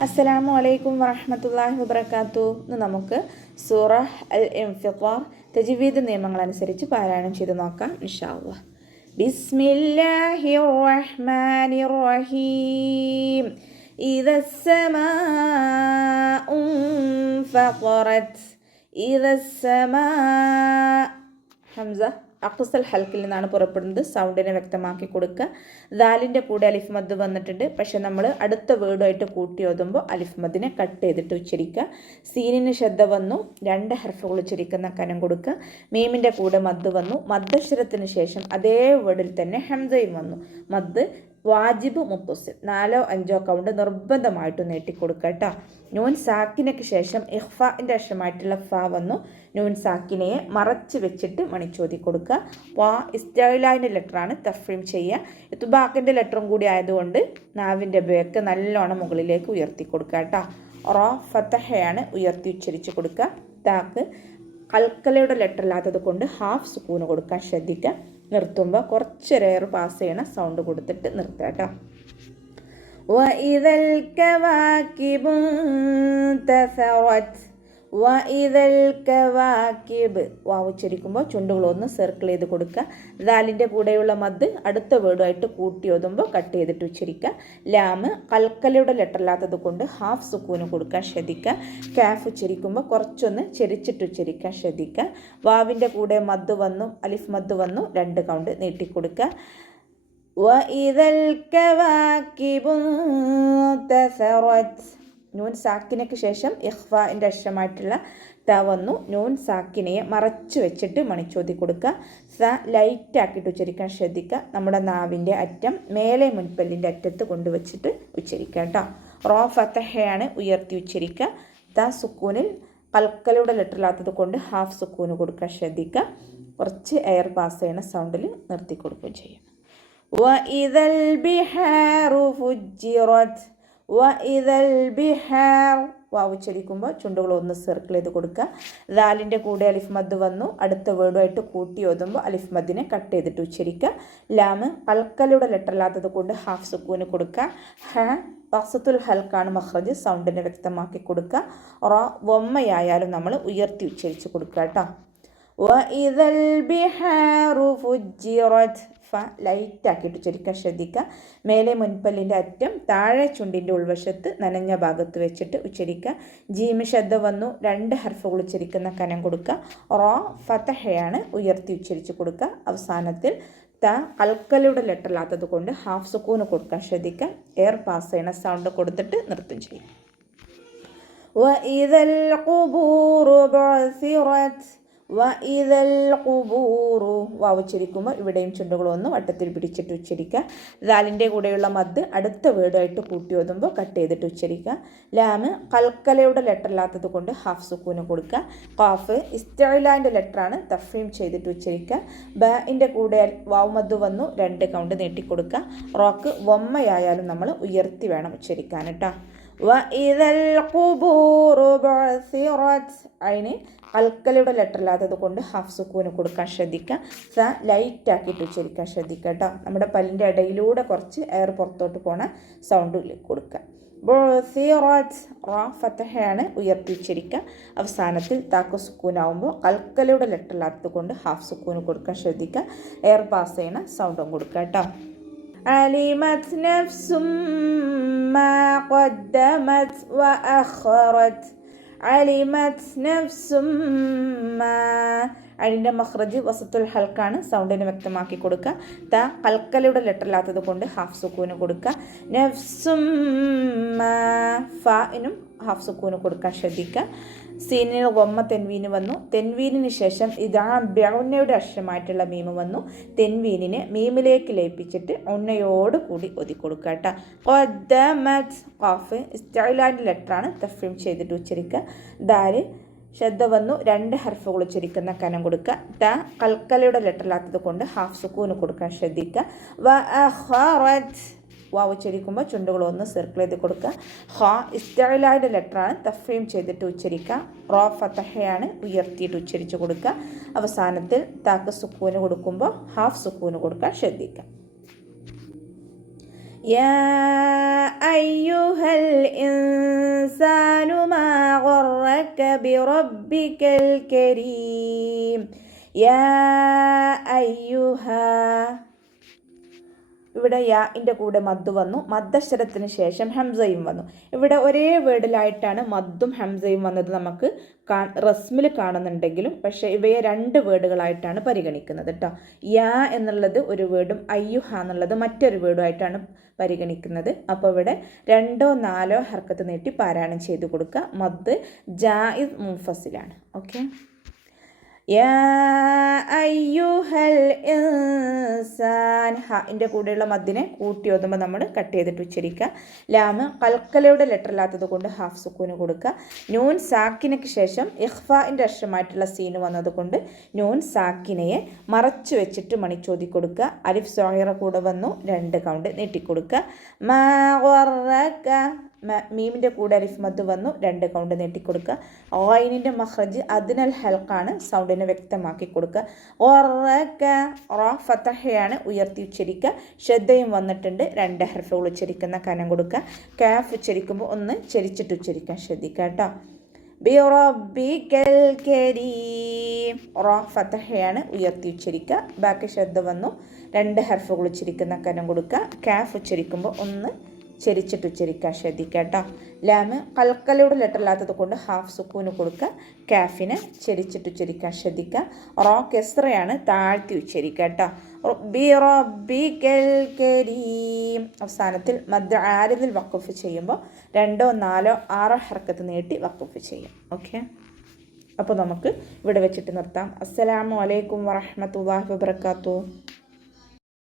അസ്സലാമു അലൈക്കും വറഹ്മത്തുള്ളാഹി വബറകാതുഹു. ഇന്ന് നമുക്ക് സൂറ അൽ ഇൻഫിത്താർ തജ്വീദ് നിയമങ്ങൾ അനുസരിച്ച് പാരായണം ചെയ്ത് നോക്കാം ഇൻഷാ അല്ലാഹ്. ബിസ്മില്ലാഹിർ റഹ്മാനിർ റഹീം. ഇദസ്സമാഉ ഫഖറത്. ഇദസ്സമാ ഹംസ അഖ്സൽ ഹൽക്കിൽ നിന്നാണ് പുറപ്പെടുന്നത്. സൗണ്ടിനെ വ്യക്തമാക്കി കൊടുക്കുക. ദാലിൻ്റെ കൂടെ അലിഫ് മദ് വന്നിട്ടുണ്ട്, പക്ഷെ നമ്മൾ അടുത്ത വേർഡുമായിട്ട് കൂട്ടി ഓതുമ്പോൾ അലിഫ് മദിനെ കട്ട് ചെയ്തിട്ട് ഉച്ചരിക്കുക. സീനിന് ശ്രദ്ധ വന്നു, 2 ഹർഫുകൾ ഉച്ചരിക്കുന്ന കനം കൊടുക്കുക. മീമിൻ്റെ കൂടെ മദ് വന്നു, മദ്ദക്ഷരത്തിന് ശേഷം അതേ വേർഡിൽ തന്നെ ഹംസയും വന്നു. മദ് വാജിബ് മുത്തസിൽ 4ഓ 5ഓ കൗണ്ട് നിർബന്ധമായിട്ട് നീട്ടിക്കൊടുക്കുക കേട്ടോ. നൂൻ സാക്കിനയ്ക്ക് ശേഷം ഇഖ്ഫാൻ്റെ അക്ഷരമായിട്ടുള്ള ഫ വന്നു. നൂൻ സാക്കിനയെ മറച്ച് വെച്ചിട്ട് മണിച്ചോതി കൊടുക്കുക. വാ ഇസ്തിഅലാൻ്റെ ലെറ്ററാണ് തഫ്രീം ചെയ്യുക. ഇത്ബാക്കിൻ്റെ ലെറ്ററും കൂടി ആയതുകൊണ്ട് നാവിൻ്റെ ബേക്ക് നല്ലോണം മുകളിലേക്ക് ഉയർത്തി കൊടുക്കുക കേട്ടോ. റോ ഫതഹയാണ് ഉയർത്തി ഉച്ചരിച്ച് കൊടുക്കുക. താക്ക് കൽക്കലയുടെ ലെറ്റർ ഇല്ലാത്തത് കൊണ്ട് ഹാഫ് സുക്കൂന് കൊടുക്കാൻ ശ്രദ്ധിക്കുക. നിർത്തുമ്പോൾ കുറച്ച് എയർ പാസ് ചെയ്യണ സൗണ്ട് കൊടുത്തിട്ട് നിർത്തുക കേട്ടോ. വഇദൽ കവാകിബു തസറത്. വഇദൽ കവാകിബ് വാവ് ഉച്ചരിക്കുമ്പോൾ ചുണ്ടുകളൊന്ന് സർക്കിൾ ചെയ്ത് കൊടുക്കുക. ദാലിൻ്റെ കൂടെയുള്ള മദ് അടുത്ത വേർഡുമായിട്ട് കൂട്ടി ഓതുമ്പോൾ കട്ട് ചെയ്തിട്ട് ഉച്ചരിക്കുക. ലാമ് കൽക്കലയുടെ ലെറ്റർ ഇല്ലാത്തത് കൊണ്ട് ഹാഫ് സുക്കൂന് കൊടുക്കാൻ ശ്രദ്ധിക്കുക. കാഫ് ഉച്ചരിക്കുമ്പോൾ കുറച്ചൊന്ന് ചെരിച്ചിട്ട് ഉച്ചരിക്കാൻ ശ്രദ്ധിക്കുക. വാവിൻ്റെ കൂടെ മദ് വന്നു, അലിഫ് മദ് വന്നു, 2 കൗണ്ട് നീട്ടിക്കൊടുക്കുക. വഇദൽ കവാകിബു തസറത്. നൂൻ സാക്കിനയ്ക്ക് ശേഷം ഇഖ്ഫാൻ്റെ അക്ഷരമായിട്ടുള്ള ത വന്നു. നൂൻ സാക്കിനയെ മറച്ച് വെച്ചിട്ട് മണിച്ചോതി കൊടുക്കുക. സ ലൈറ്റ് ആക്കിയിട്ട് ഉച്ചരിക്കാൻ ശ്രദ്ധിക്കുക. നമ്മുടെ നാവിൻ്റെ അറ്റം മേലെ മുൻപല്ലിൻ്റെ അറ്റത്ത് കൊണ്ടുവച്ചിട്ട് ഉച്ചരിക്കുക കേട്ടോ. റോ ഫതഹയാണ് ഉയർത്തി ഉച്ചരിക്കുക. ത സുക്കൂനിൽ കൽക്കലയുടെ ലെറ്റർ ഇല്ലാത്തത് കൊണ്ട് ഹാഫ് സുക്കൂന് കൊടുക്കാൻ ശ്രദ്ധിക്കുക. കുറച്ച് എയർ പാസ് ചെയ്യണ സൗണ്ടിൽ നിർത്തി കൊടുക്കുകയും ചെയ്യും. വഇദൽ ബിഹാറു ഫുജ്ജിറത്. വഇദൽ ബിഹാർ വാവ് ഉച്ചരിക്കുമ്പോൾ ചുണ്ടുകൾ ഒന്ന് സർക്കിൾ ചെയ്ത് കൊടുക്കുക. ദാലിൻ്റെ കൂടെ അലിഫ് മദ് വന്നു, അടുത്ത വേർഡുമായിട്ട് കൂട്ടി ഓതുമ്പോൾ അലിഫ് മദിനെ കട്ട് ചെയ്തിട്ട് ഉച്ചരിക്കുക. ലാമ് കൽക്കലയുടെ ലെറ്റർ ഇല്ലാത്തത് കൊണ്ട് ഹാഫ് സുക്കൂന് കൊടുക്കുക. ഹ വസത്തുൽ ഹൽക്കാണ് മഖ്റജ്, സൗണ്ടിനെ വ്യക്തമാക്കി കൊടുക്കുക. റ വമ്മയായാലും നമ്മൾ ഉയർത്തി ഉച്ചരിച്ച് കൊടുക്കുക കേട്ടോ. വഇദൽ ബിഹാറു ഫുജ്ജിറത്. ഫ ലൈറ്റ് ആക്കിയിട്ട് ഉച്ചരിക്കാൻ ശ്രദ്ധിക്കുക. മേലെ മുൻപല്ലിൻ്റെ അറ്റം താഴെ ചുണ്ടിൻ്റെ ഉൾവശത്ത് നനഞ്ഞ ഭാഗത്ത് വെച്ചിട്ട് ഉച്ചരിക്കുക. ജീമി ശബ്ദ വന്നു, 2 ഹർഫുകൾ ഉച്ചരിക്കുന്ന കനം കൊടുക്കുക. റോ ഫതഹയാണ് ഉയർത്തി ഉച്ചരിച്ച് കൊടുക്കുക. അവസാനത്തിൽ ത കൽക്കലയുടെ ലെറ്റർ ഇല്ലാത്തത് കൊണ്ട് ഹാഫ് സുക്കൂന് കൊടുക്കാൻ ശ്രദ്ധിക്കുക. എയർ പാസ് ചെയ്യണ സൗണ്ട് കൊടുത്തിട്ട് നൃത്തം ചെയ്യും. വഇദൽ ഖുബൂറു ബുഅ്സിറത്. വഇദൽ ഖുബൂറു വാവ് ഉച്ചരിക്കുമ്പോൾ ഇവിടെയും ചുണ്ടുകളൊന്ന് വട്ടത്തിൽ പിടിച്ചിട്ട് ഉച്ചരിക്കുക. ദാലിൻ്റെ കൂടെയുള്ള മദ് അടുത്ത വേർഡുമായിട്ട് കൂട്ടി ഓതുമ്പോൾ കട്ട് ചെയ്തിട്ട് ഉച്ചരിക്കുക. ലാമ് കൽക്കലയുടെ ലെറ്റർ ഇല്ലാത്തത് കൊണ്ട് ഹാഫ് സുക്കൂന് കൊടുക്കുക. ഖാഫ് ഇസ്തിഅലാൻ്റെ ലെറ്ററാണ് തഫ്രീം ചെയ്തിട്ട് ഉച്ചരിക്കുക. ബഇൻ്റെ കൂടെ വാവ് മദ് വന്നു, 2 കൗണ്ട് നീട്ടിക്കൊടുക്കുക. റോക്ക് വമ്മയായാലും നമ്മൾ ഉയർത്തി വേണം ഉച്ചരിക്കാൻ കേട്ടോ. വഇദൽ ഖുബൂറു ബുഅ്സിറത്. അതിന് കൽക്കലയുടെ ലെറ്റർ ഇല്ലാത്തത് കൊണ്ട് ഹാഫ് സുക്കൂന് കൊടുക്കാൻ ശ്രദ്ധിക്കുക. സ ലൈറ്റ് ആക്കിയിട്ട് ഉച്ചരിക്കാൻ ശ്രദ്ധിക്കുക കേട്ടോ. നമ്മുടെ പല്ലിൻ്റെ ഇടയിലൂടെ കുറച്ച് എയർ പുറത്തോട്ട് പോണ സൗണ്ട് കൊടുക്കുക. ബുഅ്സിറത്. റ ഫതഹയാണ് ഉയർത്തി ഉച്ചരിക്കുക. അവസാനത്തിൽ താക്ക് സുക്കൂനാവുമ്പോൾ കൽക്കലയുടെ ലെറ്റർ ഇല്ലാത്തത് കൊണ്ട് ഹാഫ് സുക്കൂന് കൊടുക്കാൻ ശ്രദ്ധിക്കുക. എയർ പാസ് ചെയ്യണ സൗണ്ടും കൊടുക്കുക കേട്ടോ. അലിമത് നഫ്സും മാ ഖദ്ദമത് വഅഖറത്. അലിമത് നഫ്സും മാ. അതിൻ്റെ മഖ്റജ് വസത്തുൽ ഹൽക്കാണ്, സൗണ്ടിനെ വ്യക്തമാക്കി കൊടുക്കുക. ത കൽക്കലയുടെ ലെറ്റർ ഇല്ലാത്തത് കൊണ്ട് ഹാഫ് സുക്കൂന് കൊടുക്കുക. നഫ്സും മാ ഫഇനും ഹാഫ് സുക്കൂന് കൊടുക്കാൻ ശ്രദ്ധിക്കുക. സീനിന് വമ്മ തെൻവീന് വന്നു. തെൻവീനിന് ശേഷം ഇതാ ബൗന്നയുടെ അക്ഷരമായിട്ടുള്ള മീമ് വന്നു. തെൻവീനിനെ മീമിലേക്ക് ലയിപ്പിച്ചിട്ട് ഉന്നയോട് കൂടി ഒതുക്കൊടുക്കുക കേട്ടോ. ഖദ്ദമത്. ഖാഫ് ഇസ്തിഅലാൻ്റെ ലെറ്ററാണ് തഫ്രീം ചെയ്തിട്ട് ഉച്ചരിക്കുക. ദാല് ശ്രദ്ധ വന്നു, 2 ഹർഫുകൾ ഉച്ചരിക്കുന്ന കനം കൊടുക്കുക. ത കൽക്കലയുടെ ലെറ്റർ ഇല്ലാത്തത് കൊണ്ട് ഹാഫ് സുക്കൂന് കൊടുക്കാൻ ശ്രദ്ധിക്കുക. വഅഖറത് വാവ് ഉച്ചരിക്കുമ്പോൾ ചുണ്ടുകളൊന്ന് സർക്കിൾ ചെയ്ത് കൊടുക്കുക. ഹ ഇസ്തിഅലാൻ്റെ ലെറ്ററാണ് തഫ്രീം ചെയ്തിട്ട് ഉച്ചരിക്കുക. റോ ഫതഹയാണ് ഉയർത്തിയിട്ട് ഉച്ചരിച്ച് കൊടുക്കുക. അവസാനത്തിൽ താക്ക് സുക്കൂന് കൊടുക്കുമ്പോൾ ഹാഫ് സുക്കൂന് കൊടുക്കാൻ ശ്രദ്ധിക്കുക. യാ അയ്യുഹൽ ഇൻസാനു മാ ഗറക ബിറബ്ബിക്കൽ കരീം. യാ അയ്യുഹ, ഇവിടെ യാഇൻ്റെ കൂടെ മദ് വന്നു, മദ്ദക്ഷരത്തിന് ശേഷം ഹംസയും വന്നു. ഇവിടെ ഒരേ വേർഡിലായിട്ടാണ് മദ്ദും ഹംസയും വന്നത് നമുക്ക് റസ്മിൽ കാണുന്നുണ്ടെങ്കിലും, പക്ഷേ ഇവയെ രണ്ട് വേർഡുകളായിട്ടാണ് പരിഗണിക്കുന്നത് കേട്ടോ. യാ എന്നുള്ളത് ഒരു വേർഡും അയ്യുഹ എന്നുള്ളത് മറ്റൊരു വേർഡുമായിട്ടാണ് പരിഗണിക്കുന്നത്. അപ്പോൾ ഇവിടെ 2 or 4 ഹർക്കത്ത് നീട്ടി പാരായണം ചെയ്തു കൊടുക്കുക. മദ് ജായിസ് മുൻഫസിലാണ്. ഓക്കെ. യാ അയ്യുഹൽ ഇൻസാൻ, ഹാഇൻ്റെ കൂടെയുള്ള മദ്ദിനെ കൂട്ടി ഓതുമ്പോൾ നമ്മൾ കട്ട് ചെയ്തിട്ട് ഉച്ചരിക്കുക. ലാമ് കൽക്കലയുടെ ലെറ്റർ അല്ലാത്തത് കൊണ്ട് ഹാഫ് സുക്കൂന് കൊടുക്കുക. നൂൻ സാക്കിനയ്ക്ക് ശേഷം ഇഖ്ഫാഇൻ്റെ അക്ഷരമായിട്ടുള്ള സീന് വന്നതുകൊണ്ട് നൂൻ സാക്കിനയെ മറച്ചു വെച്ചിട്ട് മണിച്ചോതി കൊടുക്കുക. അലിഫ് സോഹിറ കൂടെ വന്നു, 2 കൗണ്ട് നീട്ടിക്കൊടുക്കുക. മാ ഗറക, മീമിൻ്റെ കൂടെ അലിഫ് മദ് വന്നു, 2 കൗണ്ട് നീട്ടിക്കൊടുക്കുക. ഓയിനിൻ്റെ മഖ്റജ് അദ്നൽ ഹൽക്കാണ്, സൗണ്ടിനെ വ്യക്തമാക്കി കൊടുക്കുക. ഒറക, റ ഫതഹയാണ്, ഉയർത്തി ഉച്ചരിക്കുക. ഷദ്ദയും വന്നിട്ടുണ്ട്, 2 ഹർഫുകൾ ഉച്ചരിക്കുന്ന കനം കൊടുക്കുക. കാഫ് ഉച്ചരിക്കുമ്പോൾ ഒന്ന് ചരിച്ചിട്ട് ഉച്ചരിക്കാൻ ശ്രദ്ധിക്കുക കേട്ടോ. ബിറബ്ബിക്കൽ കരീം, റ ഫതഹയാണ്, ഉയർത്തി ഉച്ചരിക്കുക. ബാക്കി ഷദ്ദ വന്നു, 2 ഹർഫുകൾ ഉച്ചരിക്കുന്ന കനം കൊടുക്കുക. കാഫ് ഉച്ചരിക്കുമ്പോൾ ഒന്ന് ചരിച്ചിട്ട് ഉച്ചരിക്കാൻ ശ്രദ്ധിക്കുക കേട്ടോ. ലാമ് കൽക്കലയുടെ ലെറ്റർ അല്ലാത്തത് കൊണ്ട് ഹാഫ് സുക്കൂന് കൊടുക്കുക. കാഫിനെ ചരിച്ചിട്ട് ഉച്ചരിക്കാൻ ശ്രദ്ധിക്കുക. റോ കെസ്റയാണ്, താഴ്ത്തി ഉച്ചരിക്കുക കേട്ടോ. ബിറബ്ബിക്കൽ കരീം. അവസാനത്തിൽ മദ് ആരിദിൽ വഖഫ് ചെയ്യുമ്പോൾ 2 or 4 or 6 ഹർക്കത്ത് നീട്ടി വഖഫ് ചെയ്യും. ഓക്കെ. അപ്പോൾ നമുക്ക് ഇവിടെ വെച്ചിട്ട് നിർത്താം. അസ്സലാമു അലൈക്കും വറഹ്മത്തുള്ളാഹി വബറകാതുഹു.